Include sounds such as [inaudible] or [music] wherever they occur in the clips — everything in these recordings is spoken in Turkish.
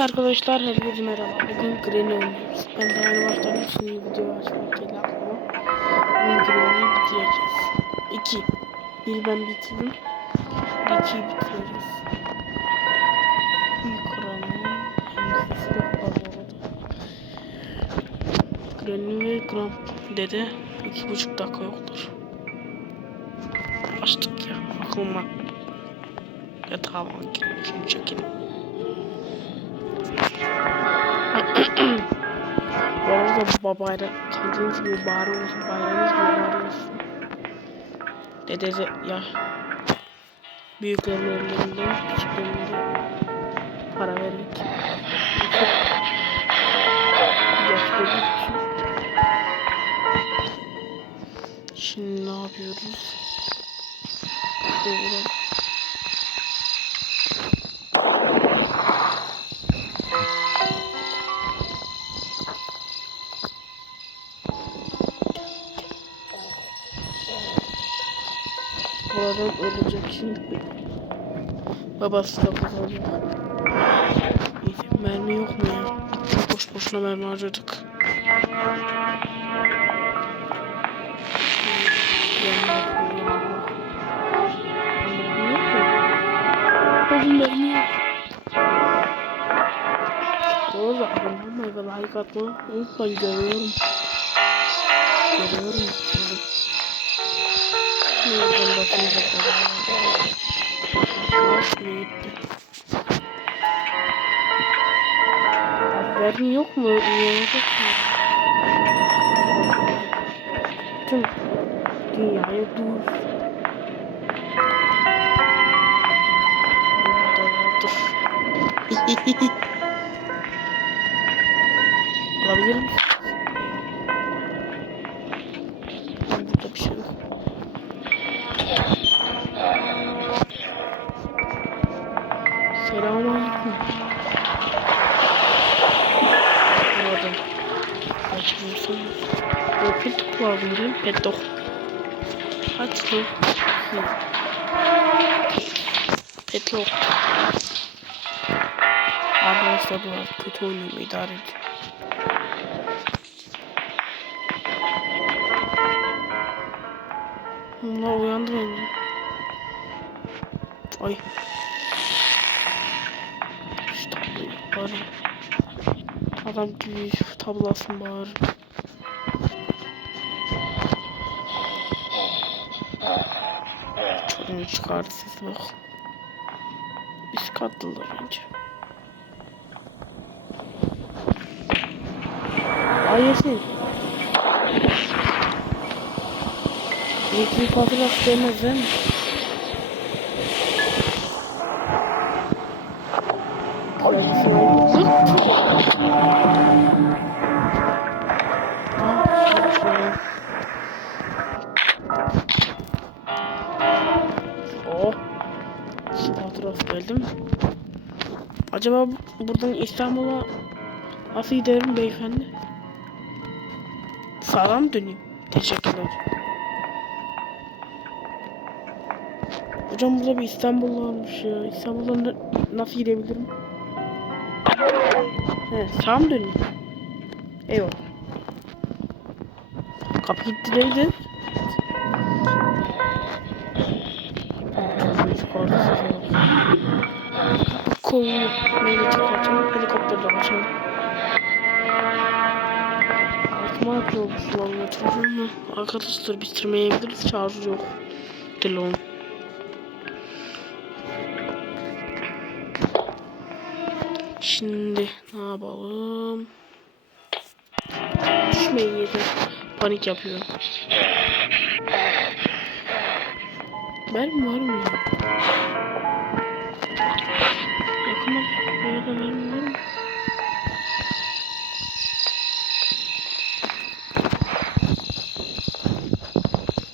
arkadaşlar herkese merhaba. Bugün Granny oynuyoruz. Ben de aynı baştan şimdi video açmak geldi aklıma. Bugün Granny'yi bitireceğiz. 2. Bir ben bitirdim. 2'yi bitireceğiz. Büyük oranın hem de arada. Granny ve Grump dede 2,5 dakika yoktur. Açtık ya aklıma. Yatağıma gireyim şunu çekelim. Bu arada baba bayram kaldığınız gibi bari olsun, bayramınız gibi olsun. Dedece ya büyüklerin önlerinden küçüklerin de para. Çok yaşlı. Şimdi ne yapıyoruz? Doğru. Bu adam ölecek şimdi. Babası da kazanacak. Neyse mermi yok mu ya? Gittik boş boşuna mermi harcadık. Arada abone olmayı ve like atmayı görüyorum. Görüyorum. Nereden bakınca Haberin yok mu? Uyanacak mı? Tüm dünyaya dur. Dur. [laughs] Alabilir misin? Selamünaleyküm. Anladım. Açmıyorsun. Bu pet kullandım değil mi? Pet dog. Aç lan. Hı. Pet dog. Arkadaşlar biraz kötü oynuyorum idare edin. Allah uyandı beni. Ay. Bari. Adam gibi tablasın bari. Çocuğunu çıkardı siz bak. Üst katlılar bence. Ay yesin. Elektrik faturası demez değil mi? Acaba buradan İstanbul'a nasıl giderim beyefendi? Sağlam döneyim. Teşekkürler. Hocam burada bir İstanbul varmış ya. İstanbul'dan da nasıl gidebilirim? He, sağ mı döneyim? Eyvallah. Kapı gitti neydi? Kovuyor. Neyle çıkartacağım? Helikopterle kaçalım. Altıma yapıyormuş valla çocuğum ya. Arkadaşlar bitirmeyebiliriz. Şarjı yok. Telefon. Şimdi ne yapalım? Düşmeyin yeter. Panik yapıyorum. Mermi var mı ya? Yakında bir yerde mermi var mı?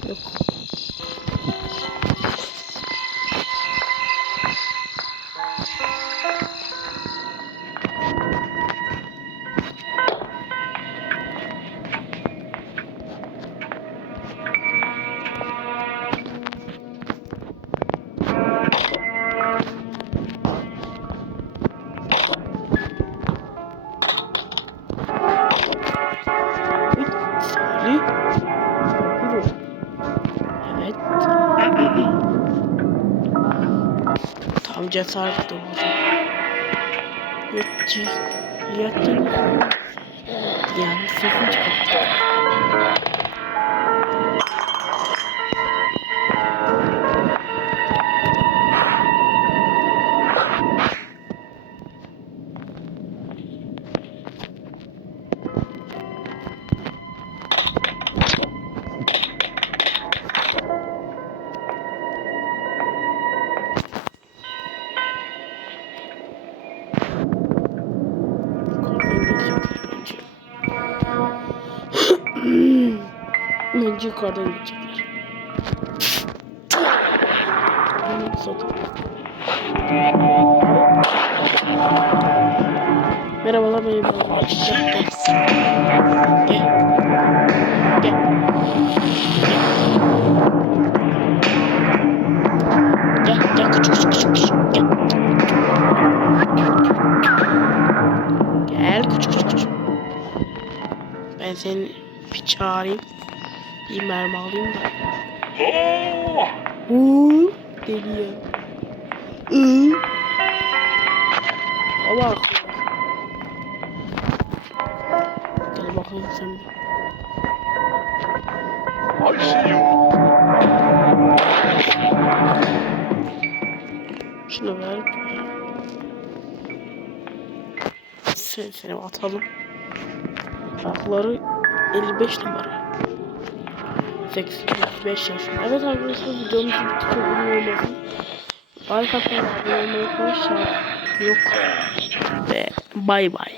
Yok. Cesaret de olacak. Yatçı. Yattın. Yani sesini çıkarttı. Yukarıdan gidecekler. Bunu satın. Merhabalar benim adım Açacak. Gel. Gel. Gel. Gel küçük küçük küçük küçük. Gel. Gel küçük küçük küçük. Ben seni bir çağırayım. Bir mermi alayım da. Uuu geliyor. Iıı. Allah. Gel bakalım sen bir. I see you. Şunu ver. Sen seni atalım. Ayakları 55 numara. 85 yaşında. Evet arkadaşlar videomuz bitti. Çok uzun olmasın. Like atmayı, abone olmayı unutmayın. Yok. Ve bay bay.